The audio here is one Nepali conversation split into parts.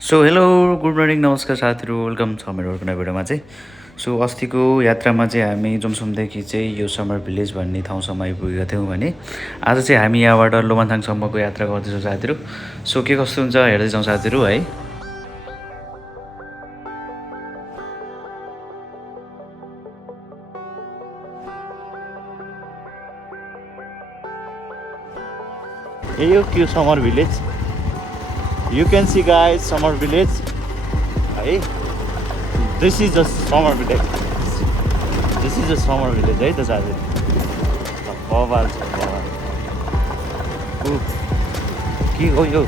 सो हेलो गुड मर्निङ नमस्कार साथीहरू वेलकम छ मेरो अर्को नयाँ भिडियोमा चाहिँ सो अस्तिको यात्रामा चाहिँ हामी जोमसोमदेखि चाहिँ यो समर भिलेज भन्ने ठाउँसम्म आइपुगेका थियौँ भने आज चाहिँ हामी यहाँबाट लोमाथाङसम्मको यात्रा गर्दैछौँ साथीहरू। सो के कस्तो हुन्छ हेर्दै जाउँ साथीहरू है। यही हो त्यो summer village. You can see guys summer village है। This is the summer village. This is the summer village है त साथीहरू। बवाल छ बवाल। के हो यो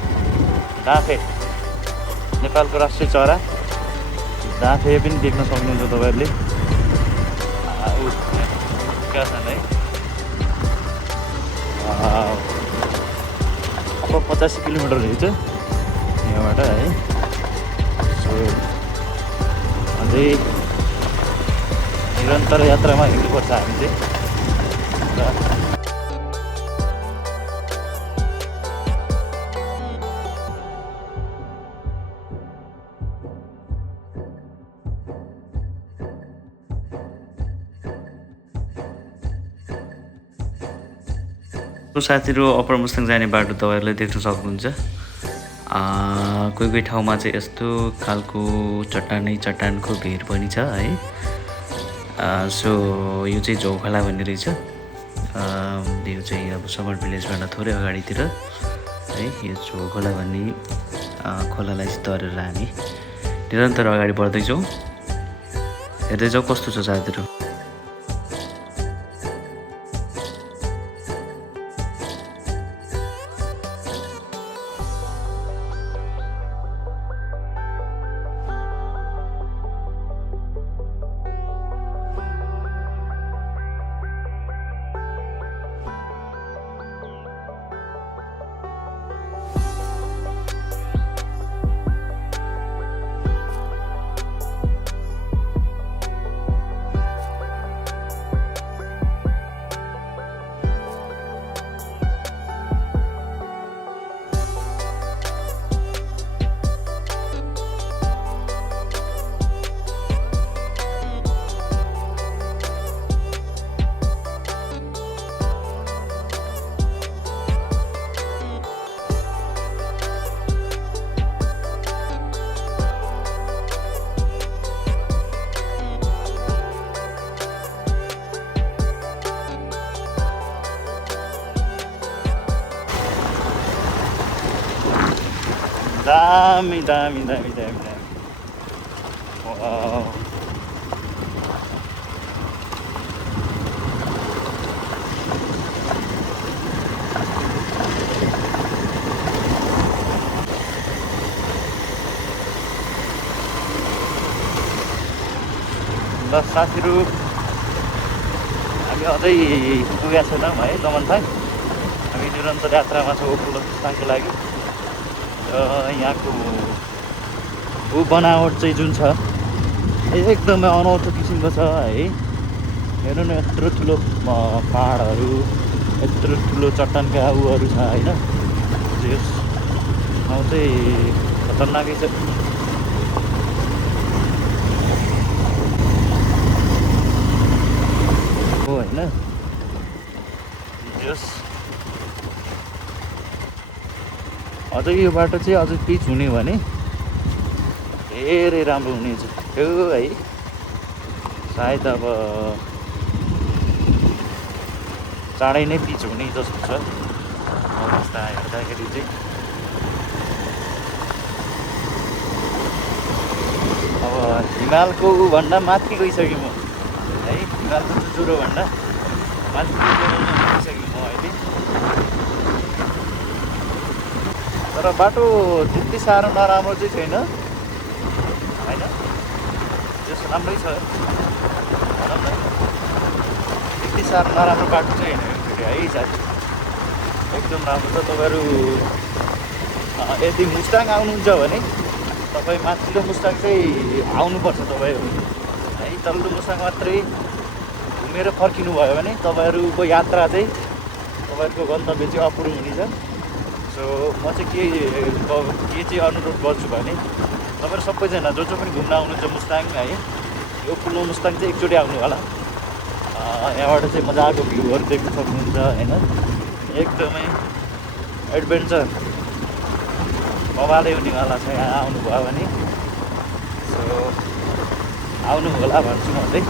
डाँफे, नेपालको राष्ट्रिय चरा डाँफे पनि देख्न सक्नुहुन्छ तपाईँहरूले। क्या छन् है। अब 85 किलोमिटर रहेछ यहाँबाट है। सो अझै निरन्तर यात्रामा हिँड्नुपर्छ हामी चाहिँ। साथीहरू अप्पर मुस्ताङ जाने बाटो तपाईँहरूले देख्न सक्नुहुन्छ। कोही कोही ठाउँमा चाहिँ यस्तो खालको चट्टानको भिड पनि छ है। सो यो चाहिँ झौखोला भन्ने रहेछ। यो चाहिँ अब समर भिलेजबाट थोरै अगाडितिर है यो झौखोला भन्ने खोलालाई चाहिँ तरेर हामी निरन्तर अगाडि बढ्दैछौँ। हेर्दै जाउँ कस्तो छ साथीहरू। दामी दामी दामी दामी दामी। ल साथीहरू हामी अझै पुगेका छैनौँ है दमनथाङ। हामी निरन्तर यात्रामा छौँ उपलब्धिको लागि। यहाँको बनावट चाहिँ जुन छ एकदमै अनौठो किसिमको छ है। हेर्नु न यत्रो ठुलो पहाडहरू, यत्रो ठुलो चट्टानका उहरू छ होइन। यस ठाउँ चाहिँ खतरनाकै छ। हो होइन यस अझै यो बाटो चाहिँ अझै पिच हुने भने धेरै राम्रो हुनेछ त्यो है। सायद अब चाँडै नै पिच हुने जस्तो छ अवस्था हेर्दाखेरि चाहिँ। अब हिमालको भन्दा माथि गइसकेँ म है। हिमालको चुचुरो भन्दा माथि गइसकेँ म अहिले। तर बाटो त्यति साह्रो नराम्रो चाहिँ छैन होइन। त्यसो राम्रै छ भनौँ न। त्यति साह्रो नराम्रो बाटो चाहिँ होइन फेरि है साथी। एकदम राम्रो छ। तपाईँहरू यदि मुस्ताङ आउनुहुन्छ भने तपाईँ माथिल्लो मुस्ताङ चाहिँ आउनुपर्छ तपाईँहरू है। तल्लो मुस्ताङ मात्रै घुमेर फर्किनु भयो भने तपाईँहरूको यात्रा चाहिँ तपाईँहरूको गन्तव्य चाहिँ अपुरो हुनेछ। सो म चाहिँ के चाहिँ अनुरोध गर्छु भने तपाईँहरू सबैजना जो पनि घुम्न आउनुहुन्छ मुस्ताङ है, यो कुल्लो मुस्ताङ चाहिँ एकचोटि आउनु होला। यहाँबाट चाहिँ मजाको भ्यूहरू देख्न सक्नुहुन्छ होइन, एकदमै एडभेन्चर बवालै हुनेवाला छ यहाँ आउनुभयो भने। सो आउनु होला भन्छु म चाहिँ।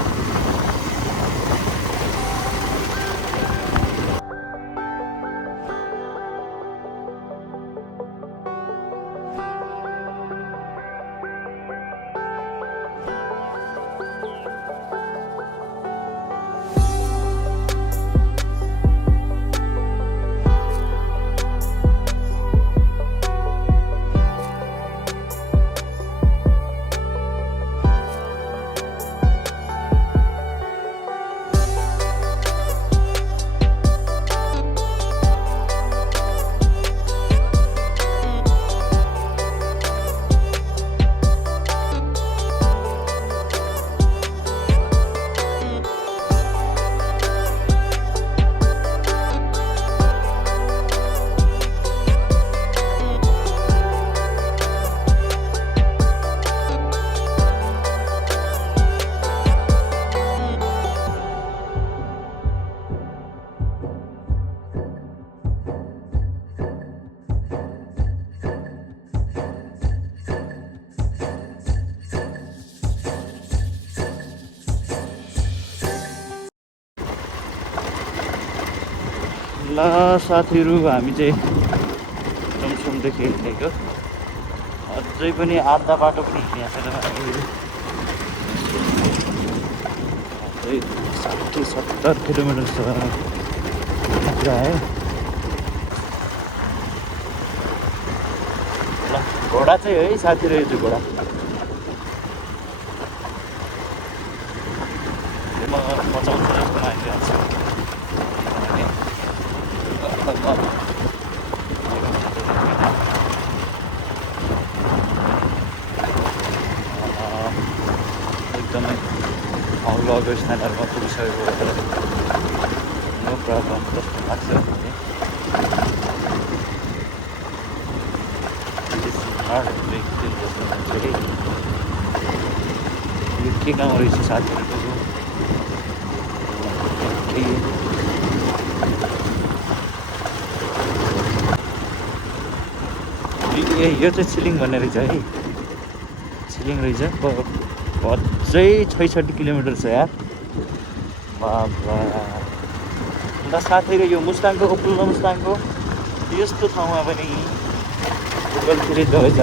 ल साथीहरू, हामी चाहिँ टमसमदेखि हिँडेको अझै पनि आधा बाटो पनि हिँडेको छैन। अझै 60-70 किलोमिटर छ है। ल घोडा चाहिँ है साथीहरू, यो चाहिँ घोडा म बचाउँछु जस्तो लागिरहेको छ। एकदमै लगेज स्थानहरूमा पुगिसकेको नो प्रब्लम जस्तो लाग्छ। यो के गाउँ रहेछ साथीहरूको? यो चाहिँ छिलिङ भन्ने रहेछ है, छिलिङ रहेछ। अझै 66 किलोमिटर छ यार, बाबा। ल साथीहरू, यो मुस्ताङको कुल्लो मुस्ताङको यस्तो ठाउँमा पनि फुटबल खेलिँदो रहेछ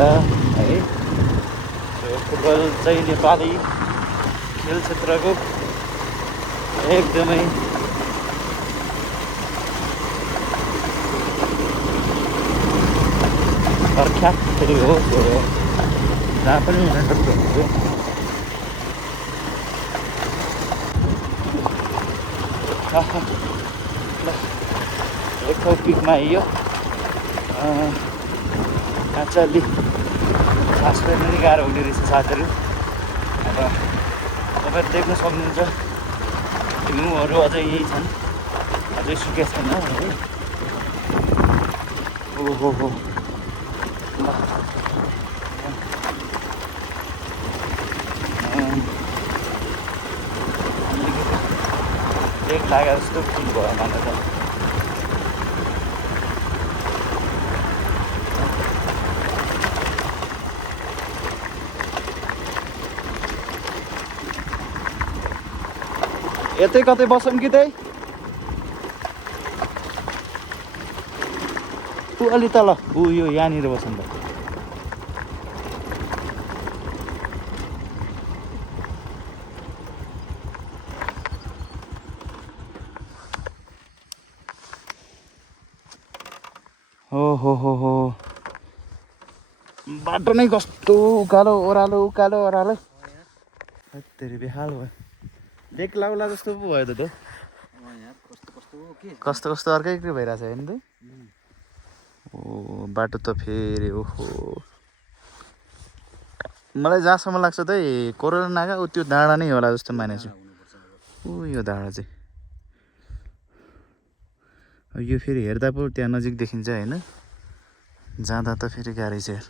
है। फुटबल चाहिँ नेपाली खेल क्षेत्रको एकदमै प्रख्यात खेल हो, जहाँ पनि हुन सक्छ। एक ठाउँ पिकमा आइयो, यहाँ चाहिँ अलि सास फेर्नु नि गाह्रो हुने रहेछ साथीहरू। अब तपाईँहरू देख्न सक्नुहुन्छ हिउँहरू अझै यही छन्, अझै सुकेको छैन है। ओहो हो, एक लाग्यो जस्तो फिल भयो मलाई त। यतै कतै बसौँ कि त्यही अलि तल यो यहाँनिर बसौँ त। हो बाटो नै कस्तो उकालो ओह्रालो तेरि बेहाल भयो। देख लाउला जस्तो पो भयो त कस्तो अर्कै भइरहेछ हेर्नु त। ओ बाटो त फेरि ओहो, मलाई जहाँसम्म लाग्छ त कोरोना नागा त्यो डाँडा नै होला जस्तो मानेछु। यो डाँडा चाहिँ यो फेरि हेर्दा पो त्यहाँ नजिक देखिन्छ होइन। जाँदा त फेरि गाह्रै छ यार।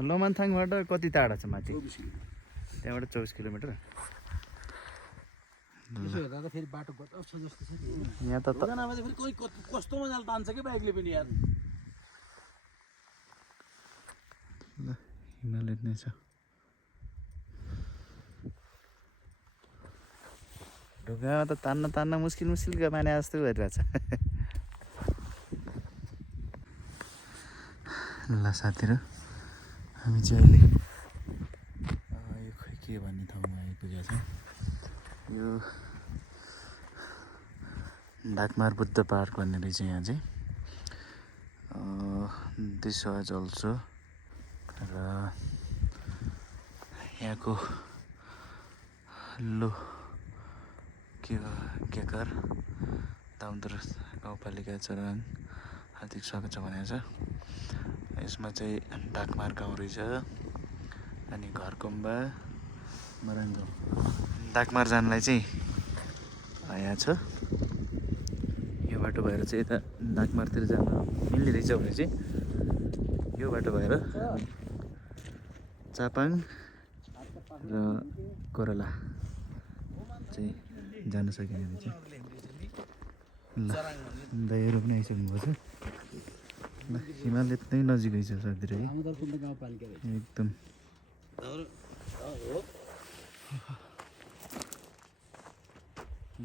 लमनथाङबाट कति टाढा छ माथि? त्यहाँबाट 24 किलोमिटर। फेरि बाटो गजब छ जस्तो छ नि। यहाँ त फेरि कोही कस्तो मजाले तान्छ कि बाइकले पनि यार। ल हिमालय नै छ। ढुङ्गामा त तान्न मुस्किलका माने जस्तो गरिरहेछ। ल साथीहरू, हामी चाहिँ अहिले यो खै के भन्ने ठाउँमा आइपुगेका छौँ। यो ढाकमार बुद्ध पार्क भन्ने रहेछ। यहाँ चाहिँ दिसवा जल्सो र यहाँको लो केकर दामोदर गाउँपालिका चराङ हार्दिक स्वागत छ भनेको छ। यसमा चाहिँ ढाकमार गाउँ रहेछ अनि घरकुम्बा मराङ गाउँ। ढाकमार जानलाई चाहिँ यहाँ छ। यो बाटो भएर चाहिँ यता ढाकमारतिर जान मिल्ने रहेछ भने चाहिँ यो बाटो भएर चापाङ र कोरला चाहिँ जान सकिने रहेछ। ल दाइहरू पनि आइसक्नुभएको छ। ल हिमालय नै नजिकै छ साथीहरू है, एकदम।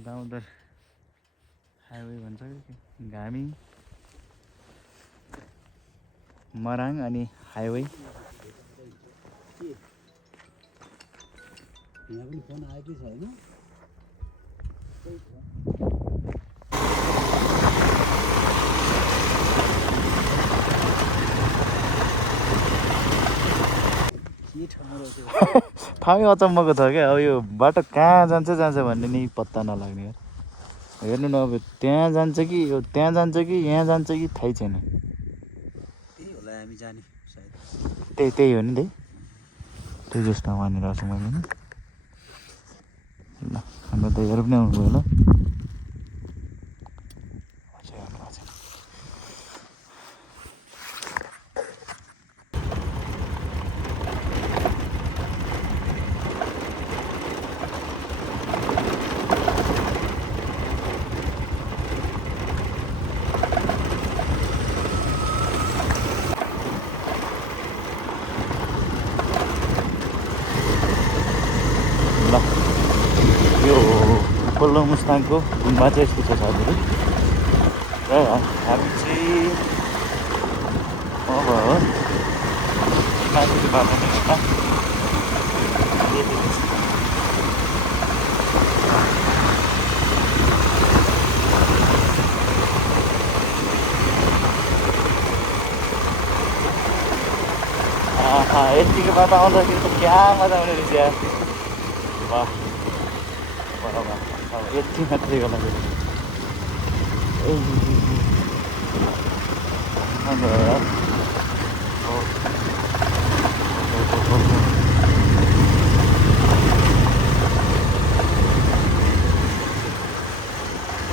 दामोदर हाइवे भन्छ कि घामी मराङ अनि हाइवे। यहाँ पनि फोन आएकै छ होइन? ठाउँै अचम्मको छ क्या। अब यो बाटो कहाँ जान्छ भन्ने नि पत्ता नलाग्ने यार। हेर्नु न, अब त्यहाँ जान्छ कि त्यहाँ जान्छ कि यहाँ जान्छ कि थाहै छैन। त्यही होला हामी जाने सायद। त्यही हो नि त्यही जस्तो मानिरहेको छु मैले नि। ल हाम्रो दाइहरू पनि आउनुभयो। ल यो पल्लो मुस्ताङको गुम्बा चाहिँ यस्तो छ साथीहरू। र हामी चाहिँ अब माथिको बाटो नै होला। यतिको बाटो आउँदाखेरि त क्या मजा आउने रहेछ यार। वाह अब यति मात्रै होला फेरि।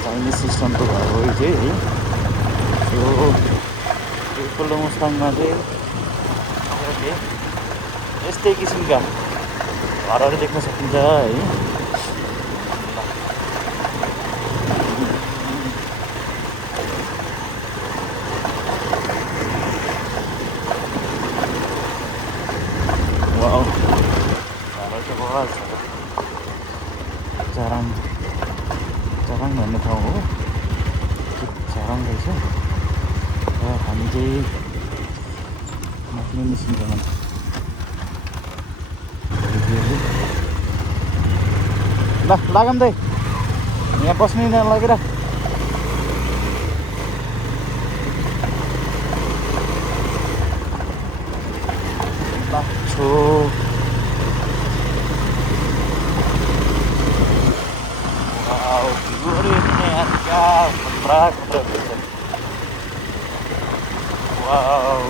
चाइनिज सिस्टमको घर हो यो चाहिँ है। यो पल्लो मुस्ताङमा चाहिँ यस्तै किसिमका घरहरू देख्न सकिन्छ है। चराङ भन्ने ठाउँ हो, चराङ रहेछ। र हामी चाहिँ माथि निस्किन्छ। ल लागौँ दाइ, यहाँ बस्नु नलागेर। लाग्छो Wow.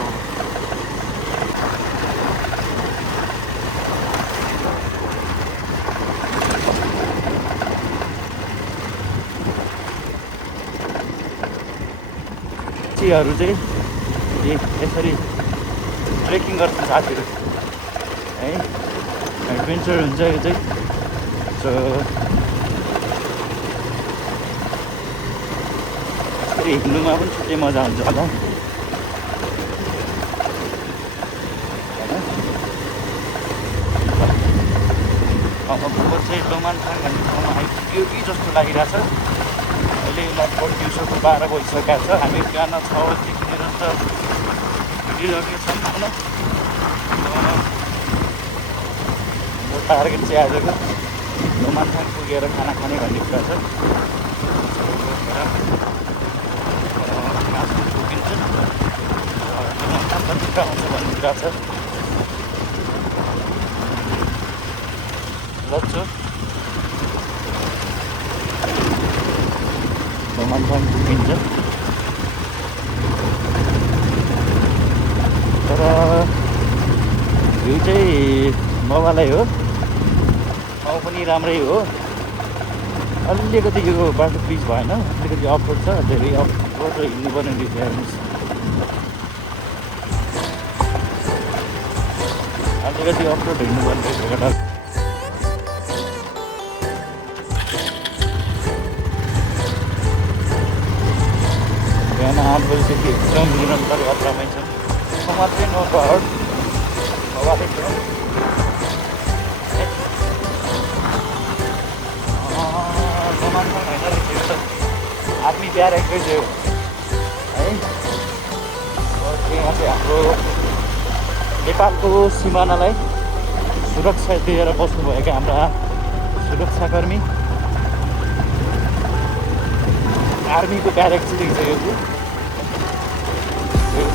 मान्छेहरू चाहिँ यसरी ट्रेकिङ गर्छ साथीहरू है, एडभेन्चर हुन्छ यो चाहिँ। सो यसरी हिँड्नुमा पनि छुट्टै मजा हुन्छ होला होइन। अब चाहिँ लोमानथाङ भन्ने ठाउँमा आइपुग्यो कि जस्तो लागिरहेछ। अहिले लगभग दिउँसोको 12 बजिसकेको छ। हामी बिहान 6 बजीदेखि निरन्तर हिँडिरहेका छौँ होइन। हाम्रो टार्गेट चाहिँ आजको लोमानथाङ पुगेर खाना खाने भन्ने कुरा छ। मासु पुगिन्छ लोमानथाङ कति आउँछ भन्ने कुरा छ। लच्छो लोमानथाङ पुगिन्छ। तर यो चाहिँ मवालै हो, ठाउँ पनि राम्रै हो। अलिकति यो बाटो पिच भएन, अलिकति अफरोड छ, धेरै अफरोड हिँड्नुपर्ने रहेछ। हेर्नुहोस् अलिकति अफरोड हिँड्नुपर्ने रहेछ एउटा। बिहान 8 बजीदेखि एकदम निरन्तर यात्रामै छ। मात्रै नो क्राउड मजाले छ। लोमानथाङ होइन रहेछ यो त आर्मी ब्यारेक रहेछ यो है। त्यहाँ चाहिँ हाम्रो नेपालको सिमानालाई सुरक्षा दिएर बस्नुभएका हाम्रा सुरक्षाकर्मी आर्मीको ब्यारेक चाहिँ रहेछ यो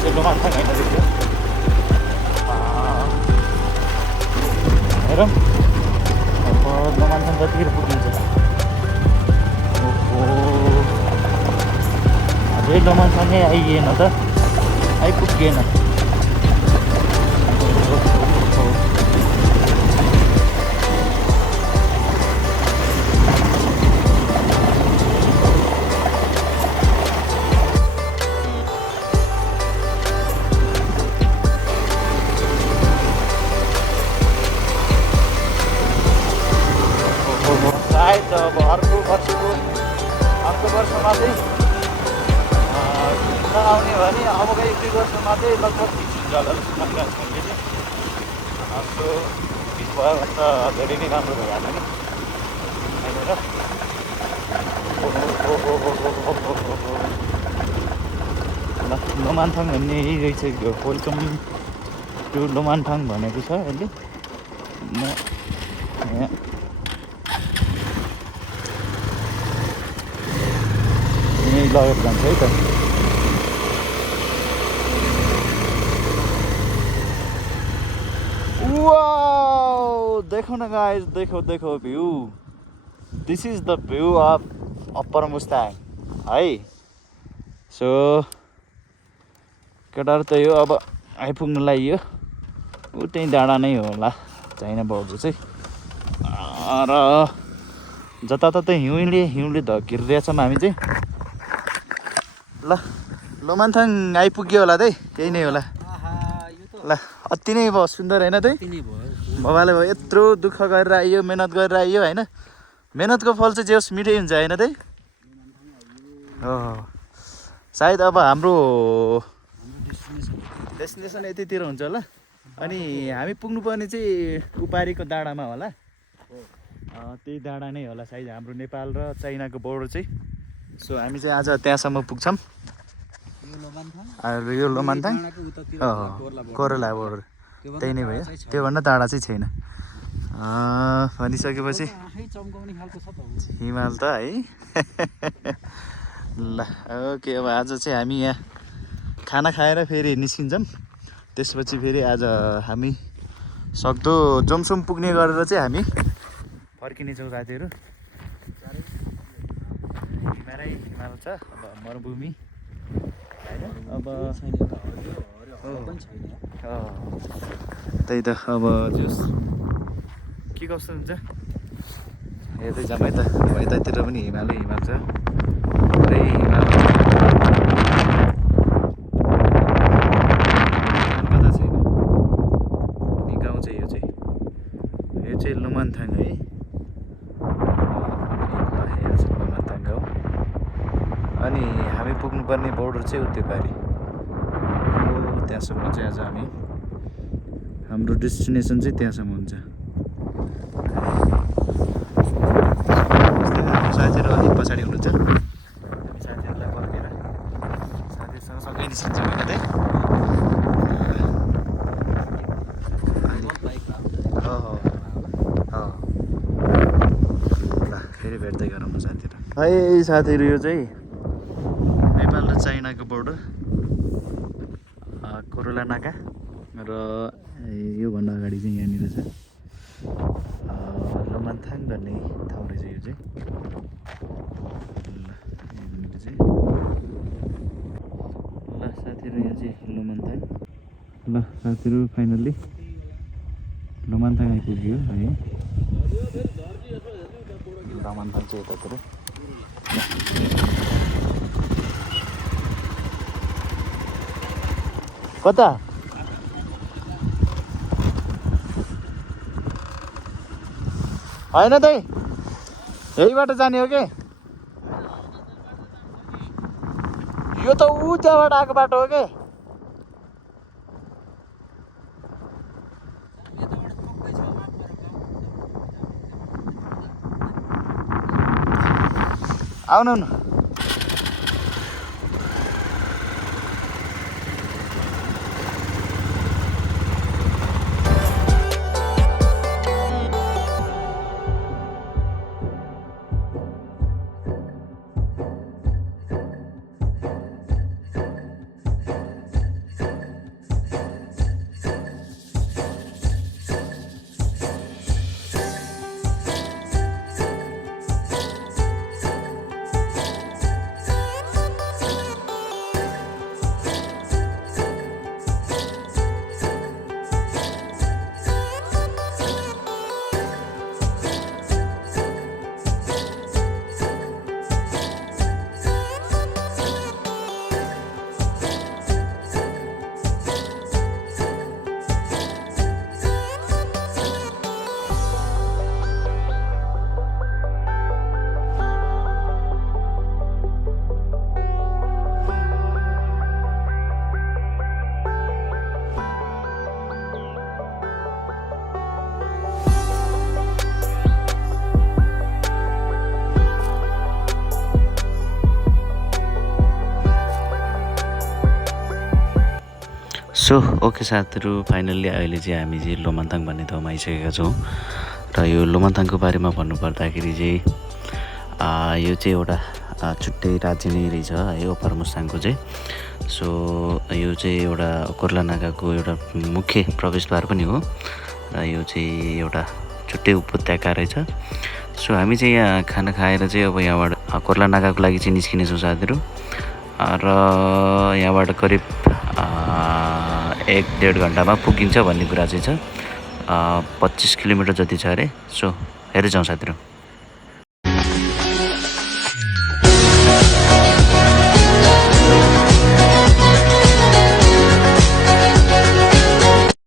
चाहिँ लोमानथाङ होइन रहेछ। हेरौँ अब लोमानथाङ कतिखेर पुगिन्छ। ओहो अझै लोमानथाङै आइएन त, आइपुगेन। सायद अब अर्को वर्षमा चाहिँ नआउने भने अबको 1-2 वर्षमा चाहिँ लगभग फिक्स हुन्छ होला जस्तो लागिरहेको छ मैले चाहिँ। हाम्रो फिक्स भयो भने त धेरै नै राम्रो भइहाल्यो नि होइन र। ल लोमानथाङ भन्ने यही रहेछ, वेलकम टु लोमानथाङ भनेको छ अहिले। म यहाँ यहीँ लगेर जान्छ है त। वाउ देखो न गाइस, देखो view. This is the view of upper Mustang है। सो केटाहरू त यो अब आइपुग्नुलाई यो ऊ त्यहीँ डाँडा नै होला चाइना बोर्डर चाहिँ। र जताततै हिउँले धकिरहेछौँ हामी चाहिँ। ल लोमानथाङ आइपुग्यो होला त, यही नै होला। ल अति नै भयो, सुन्दर होइन त। बाबाले भयो यत्रो दुःख गरेर आइयो, मेहनत गरेर आइयो होइन। मेहनतको फल चाहिँ जे होस् मिठै हुन्छ होइन त। हो सायद अब हाम्रो डेस्टिनेसन यतितिर हुन्छ होला। अनि हामी पुग्नुपर्ने चाहिँ उपारिको डाँडामा होला। त्यही डाँडा नै होला सायद हाम्रो नेपाल र चाइनाको बोर्डर चाहिँ। सो हामी चाहिँ आज त्यहाँसम्म पुग्छौँ। यो लोमानथाङ कोरला बोर्डर त्यही नै भयो, त्योभन्दा टाढा चाहिँ छैन। भनिसकेपछि हिमाल त है। ल ओके, अब आज चाहिँ हामी यहाँ खाना खाएर फेरि निस्किन्छौँ। त्यसपछि फेरि आज हामी सक्दो जोमसोम पुग्ने गरेर चाहिँ हामी फर्किनेछौँ साथीहरू। हिमाल छ, अब मरुभूमि होइन। अब त्यही त अब जोस् के कस्तो हुन्छ हेर्दै जाऊँ है त। अब यतातिर पनि हिमाल छ, पुरै हिमाल अनि हामी पुग्नुपर्ने बोर्डर चाहिँ उत्यो पारि हो त्यहाँसम्म चाहिँ आज हाम्रो डेस्टिनेसन चाहिँ त्यहाँसम्म हुन्छ। हाम्रो साथीहरू अलिक पछाडि हुनुहुन्छ। हामी साथीहरूलाई पर्खेर साथीहरूसँग सँगै निस्किन्छौँ होइन त? ल फेरि भेट्दै गरौँ न साथीहरू। है साथीहरू यो चाहिँ नेपाल र चाइनाको बोर्डर कोरोला नाका र योभन्दा अगाडि चाहिँ यहाँनिर छ लोमान्थाङ भन्ने ठाउँ रहेछ यो चाहिँ। ल यहाँनिर चाहिँ ल साथीहरू यहाँ चाहिँ लोमान्थाङ। ल साथीहरू फाइनल्ली लोमान्थाङ आइपुग्यो है। लोमान्थाङ चाहिँ यतातिर कता होइन त यहीबाट जाने हो कि यो त ऊ त्यहाँबाट आएको बाटो हो कि आउनु न। सो ओके साथीहरू फाइनल्ली अहिले चाहिँ हामी चाहिँ लोमान्थाङ भन्ने ठाउँमा आइसकेका छौँ र यो लोमान्थाङको बारेमा भन्नुपर्दाखेरि चाहिँ यो चाहिँ एउटा छुट्टै राज्य नै रहेछ है अप्पर मुस्ताङको चाहिँ। सो यो चाहिँ एउटा कोर्ला नागाको एउटा मुख्य प्रवेशद्वार पनि हो र यो चाहिँ एउटा छुट्टै उपत्यका रहेछ। सो हामी चाहिँ यहाँ खाना खाएर चाहिँ अब यहाँबाट कोर्ला नागाको लागि चाहिँ निस्किनेछौँ साथीहरू र यहाँबाट करिब 1-1.5 घन्टामा पुगिन्छ भन्ने कुरा चाहिँ छ। 25 किलोमिटर जति छ अरे। सो हेरेर जाउँ साथीहरू।